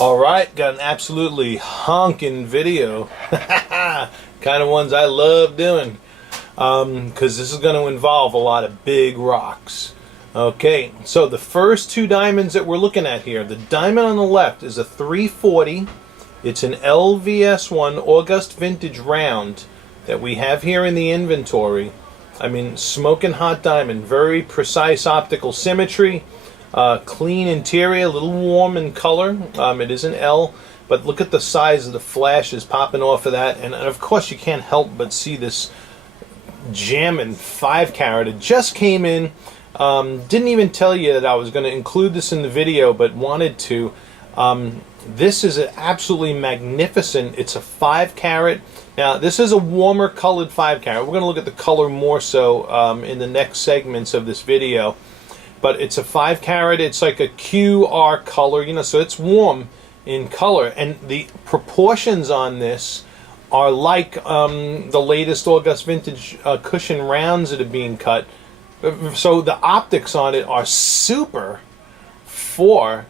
Alright, got an absolutely honking video. Kind of ones I love doing. Because this is going to involve a lot of big rocks. Okay, so the first two diamonds that we're looking at here, the diamond on the left is a 340. It's an LVS1 August Vintage round that we have here in the inventory. I mean, smoking hot diamond, very precise optical symmetry. Clean interior, a little warm in color. It is an L, but look at the size of the flashes popping off of that, and of course you can't help but see this jamming 5 carat. It just came in. Didn't even tell you that I was going to include this in the video, but wanted to. This is an absolutely magnificent. It's a 5 carat. Now this is a warmer colored 5 carat. We're going to look at the color more so in the next segments of this video. But it's a 5 carat. It's like a QR color, you know, so it's warm in color. And the proportions on this are like the latest August Vintage cushion rounds that are being cut. So the optics on it are super for.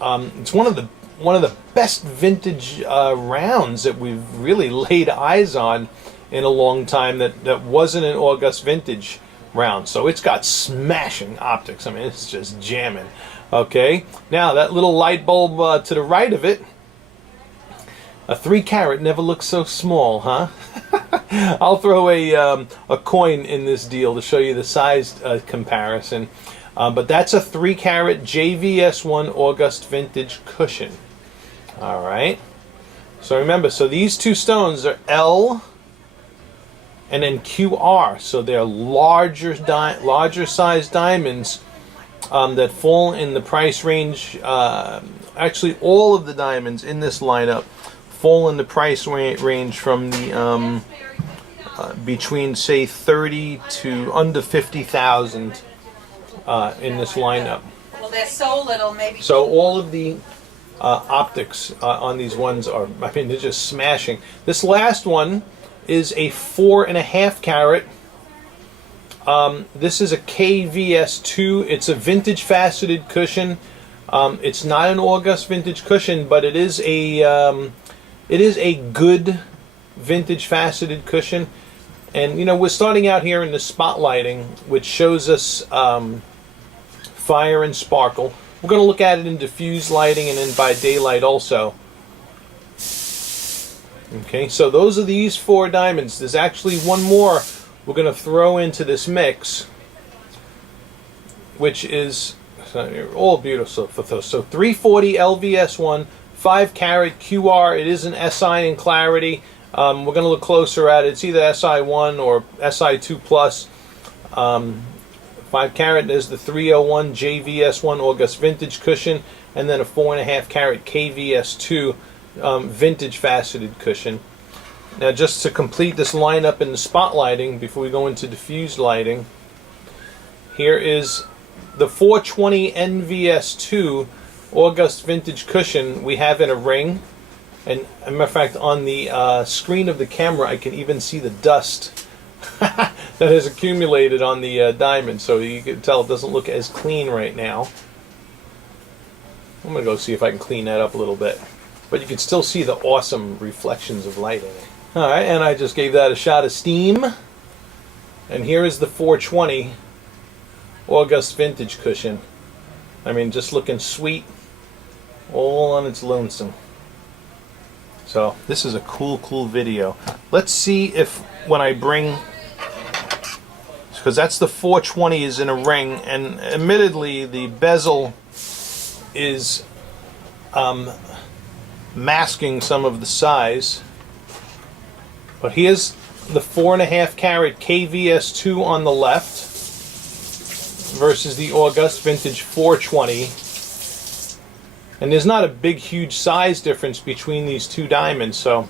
It's one of the best vintage rounds that we've really laid eyes on in a long time. That wasn't an August Vintage round, so it's got smashing optics. I mean, it's just jamming. Okay, now that little light bulb to the right of it, a 3 carat never looks so small, huh? I'll throw a coin in this deal to show you the size comparison. But that's a 3 carat JVS1 August Vintage cushion. All right. So remember, so these two stones are L and then QR, so they're larger size diamonds that fall in the price range. Actually, all of the diamonds in this lineup fall in the price range from the between, say, 30 to under 50,000 in this lineup. Well, they're so little, maybe. So all of the optics on these ones are, I mean, they're just smashing. This last one is a 4.5 carat. This is a KVS2. It's a vintage faceted cushion. It's not an August Vintage cushion, but it is a good vintage faceted cushion. And you know, we're starting out here in the spotlighting, which shows us fire and sparkle. We're going to look at it in diffuse lighting and then by daylight also. Okay, so those are these 4 diamonds. There's actually one more we're going to throw into this mix, which is all beautiful. So 340 LVS1, 5 carat QR. It is an SI in clarity. We're going to look closer at it. It's either SI1 or SI2 plus. 5 carat. There's the 301 JVS1 August Vintage cushion, and then a 4.5 carat KVS2 vintage faceted cushion. Now, just to complete this lineup in the spotlighting before we go into diffused lighting, here is the 420 NVS2 August Vintage cushion. We have in a ring, and as a matter of fact, on the screen of the camera, I can even see the dust that has accumulated on the diamond, so you can tell it doesn't look as clean right now. I'm going to go see if I can clean that up a little bit. But you can still see the awesome reflections of light in it. Alright, and I just gave that a shot of steam. And here is the 420 August Vintage cushion. I mean, just looking sweet, all on its lonesome. So, this is a cool video. Let's see if when I bring, because that's the 420 is in a ring, and admittedly the bezel is masking some of the size, but here's the 4.5 carat KVS2 on the left versus the August Vintage 420, and there's not a big huge size difference between these two diamonds. So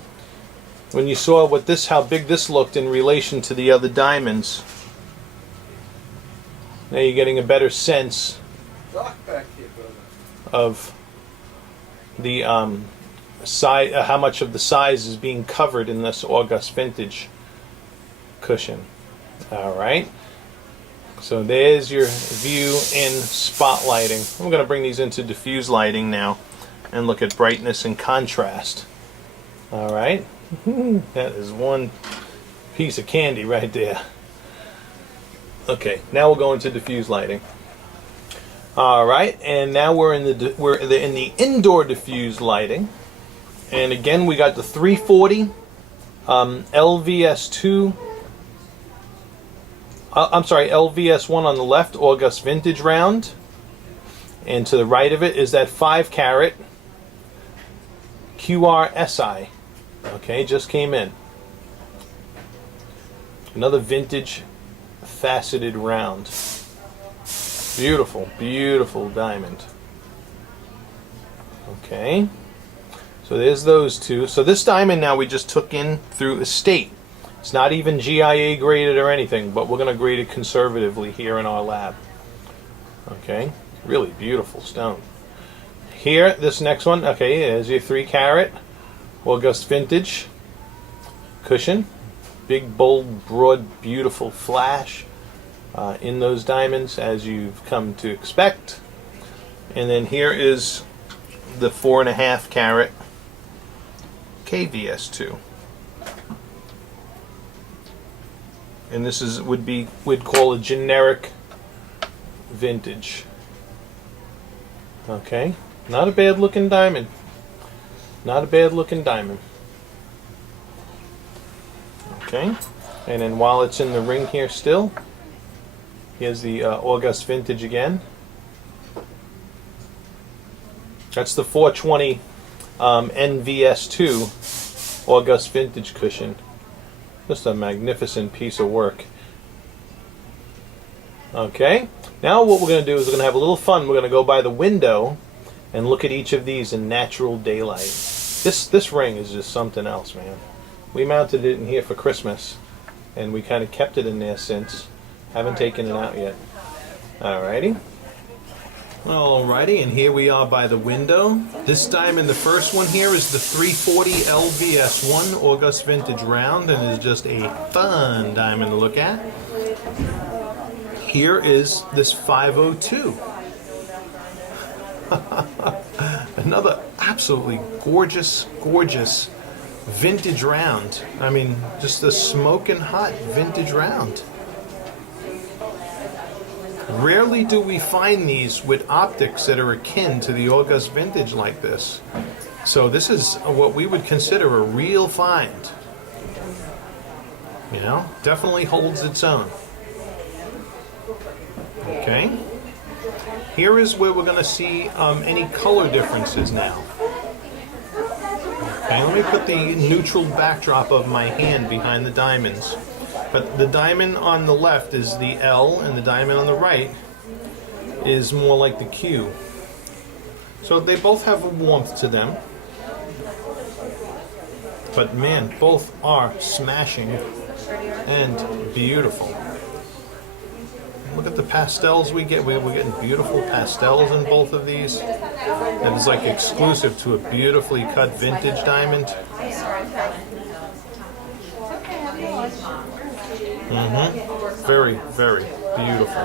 when you saw how big this looked in relation to the other diamonds, now you're getting a better sense of the size, how much of the size is being covered in this August Vintage cushion. Alright, so there's your view in spotlighting. I'm going to bring these into diffuse lighting now. and look at brightness and contrast. All right, that is one piece of candy right there. Okay, now we'll go into diffuse lighting. All right, and now we're in the indoor diffuse lighting, and again we got the 340 LVS2. I'm sorry, LVS1 on the left, August vintage round, and to the right of it is that 5 carat QRSI. Okay, just came in. Another vintage faceted round. Beautiful, beautiful diamond. Okay, so there's those two. So this diamond now we just took in through estate. It's not even GIA graded or anything, but we're going to grade it conservatively here in our lab. Okay, really beautiful stone. Here, this next one, okay, is your 3 carat August vintage cushion. Big, bold, broad, beautiful flash in those diamonds, as you've come to expect. And then here is the 4.5 carat KVS2. And this is we'd call a generic vintage. Okay, not a bad looking diamond. Not a bad looking diamond. Okay, and then while it's in the ring here still, here's the August vintage again. That's the 420 NVS2 August vintage cushion. Just a magnificent piece of work. Okay, now what we're going to do is we're going to have a little fun. We're going to go by the window and look at each of these in natural daylight. This ring is just something else, man. We mounted it in here for Christmas, and we kind of kept it in there since. Haven't taken it out yet. Alrighty. Alrighty, and here we are by the window. This diamond, the first one here, is the 340 LVS1 August vintage round, and is just a fun diamond to look at. Here is this 502. Another absolutely gorgeous, gorgeous vintage round. I mean, just a smoking hot vintage round. Rarely do we find these with optics that are akin to the August vintage like this. So this is what we would consider a real find. You know, definitely holds its own. Okay. Here is where we're going to see any color differences now. Okay, let me put the neutral backdrop of my hand behind the diamonds. But the diamond on the left is the L, and the diamond on the right is more like the Q. So they both have a warmth to them. But man, both are smashing and beautiful. Look at the pastels we get. We're getting beautiful pastels in both of these. That is like exclusive to a beautifully cut vintage diamond. Very, very beautiful.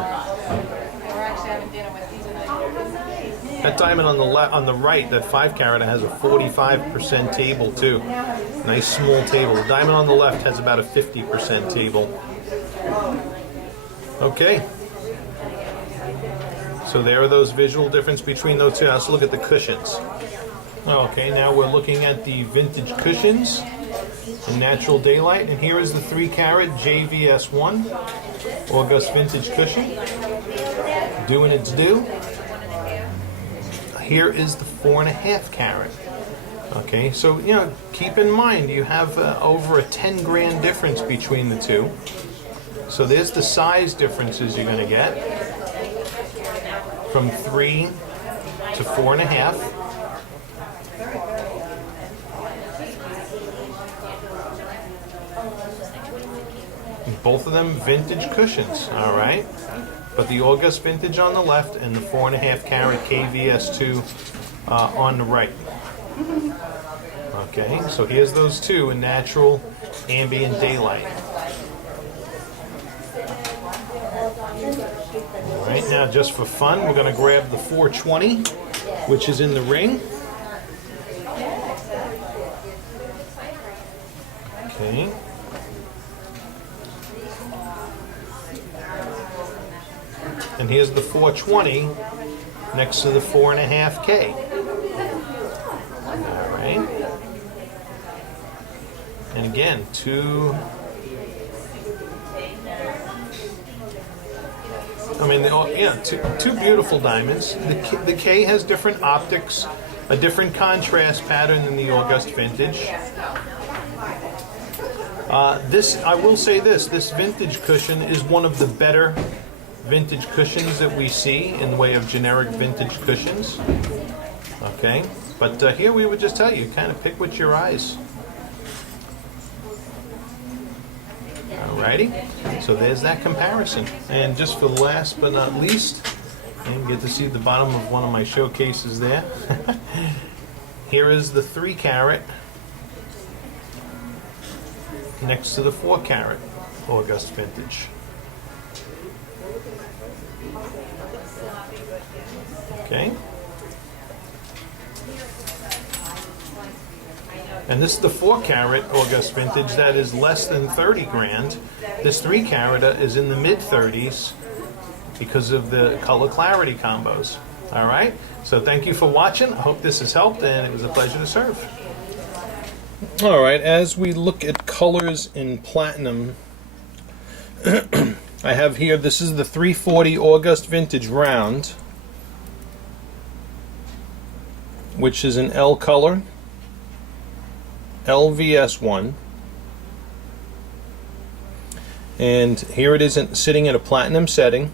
That diamond on the right, that 5 carat, has a 45% table too. Nice small table. The diamond on the left has about a 50% table. Okay. So there are those visual difference between those two. Now let's look at the cushions. Okay, now we're looking at the vintage cushions in natural daylight, and here is the 3 carat JVS1 August vintage cushion doing its due. Here is the 4.5 carat. Okay, so you know, keep in mind you have over a 10 grand difference between the two. So there's the size differences you're going to get from 3 to 4.5. Both of them vintage cushions, all right? But the August vintage on the left and the 4.5 carat KVS2 on the right. Okay, so here's those two in natural ambient daylight. All right, now just for fun, we're going to grab the 420, which is in the ring. Okay. And here's the 420 next to the 4.5K. All right. And again, two beautiful diamonds. The K has different optics, a different contrast pattern than the August Vintage. I will say this vintage cushion is one of the better vintage cushions that we see in the way of generic vintage cushions. Okay, but here we would just tell you, kind of pick with your eyes. Alrighty, so there's that comparison. And just for last but not least, and get to see the bottom of one of my showcases there. Here is the 3-carat next to the 4-carat August Vintage. Okay. And this is the 4-carat August Vintage that is less than 30 grand. This 3-carat is in the mid-30s because of the color clarity combos. All right, so thank you for watching. I hope this has helped, and it was a pleasure to serve. All right, as we look at colors in platinum, I have here, this is the 340 August Vintage Round, which is an L color, LVS1. And here it is sitting at a platinum setting.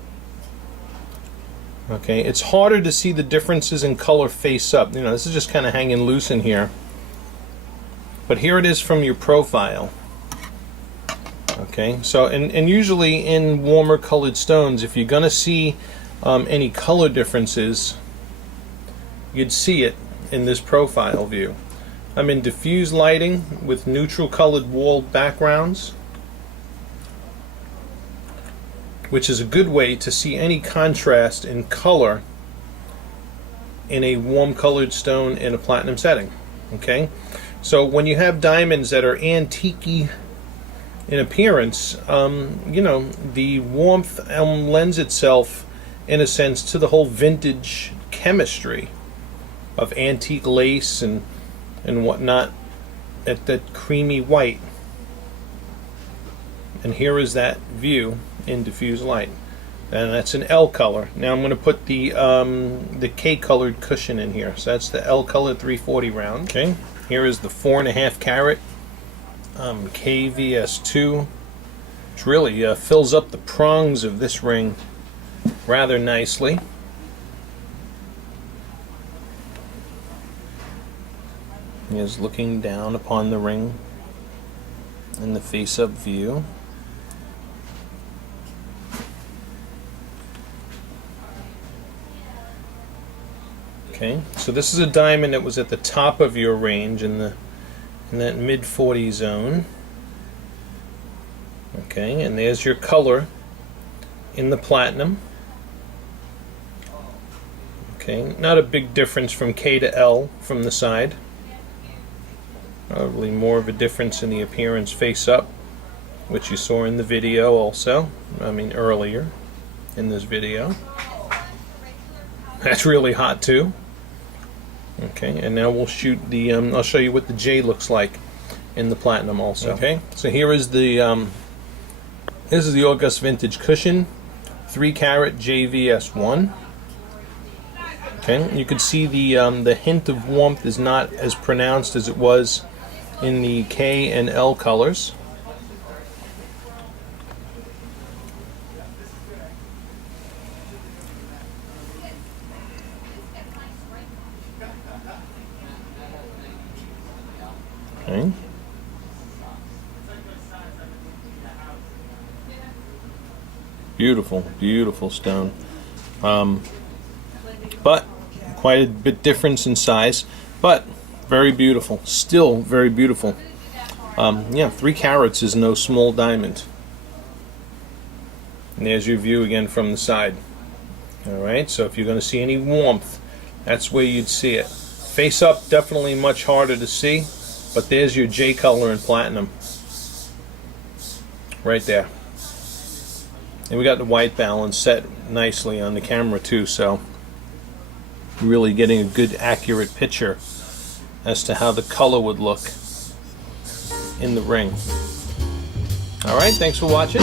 Okay, it's harder to see the differences in color face up. You know, this is just kind of hanging loose in here. But here it is from your profile. Okay, so and usually in warmer colored stones, if you're going to see any color differences, you'd see it in this profile view. I'm in diffuse lighting with neutral colored wall backgrounds, which is a good way to see any contrast in color in a warm colored stone in a platinum setting. Okay, so when you have diamonds that are antique-y in appearance, you know, the warmth lends itself in a sense to the whole vintage chemistry of antique lace and whatnot at that creamy white. And here is that view in diffuse light, and that's an L color. Now I'm going to put the K colored cushion in here, so that's the L colored 340 round. Okay, here is the 4.5 carat KVS2, which really fills up the prongs of this ring rather nicely. He is looking down upon the ring in the face-up view. Okay, so this is a diamond that was at the top of your range in that mid 40 zone. Okay, and there's your color in the platinum. Okay, not a big difference from K to L from the side. Probably more of a difference in the appearance face up, which you saw in the video also. I mean earlier in this video. That's really hot too. Okay, and now we'll shoot the, I'll show you what the J looks like in the platinum also. Okay, so here is the, this is the August Vintage Cushion, 3-carat JVS1. Okay, you can see the hint of warmth is not as pronounced as it was in the K and L colors. Okay. Beautiful, beautiful stone. But quite a bit difference in size, but very beautiful. Still very beautiful. Yeah, 3 carats is no small diamond. And there's your view again from the side. Alright, so if you're going to see any warmth, that's where you'd see it. Face up, definitely much harder to see, but there's your J color in platinum. right there. And we got the white balance set nicely on the camera too, so really getting a good accurate picture as to how the color would look in the ring. Alright, thanks for watching.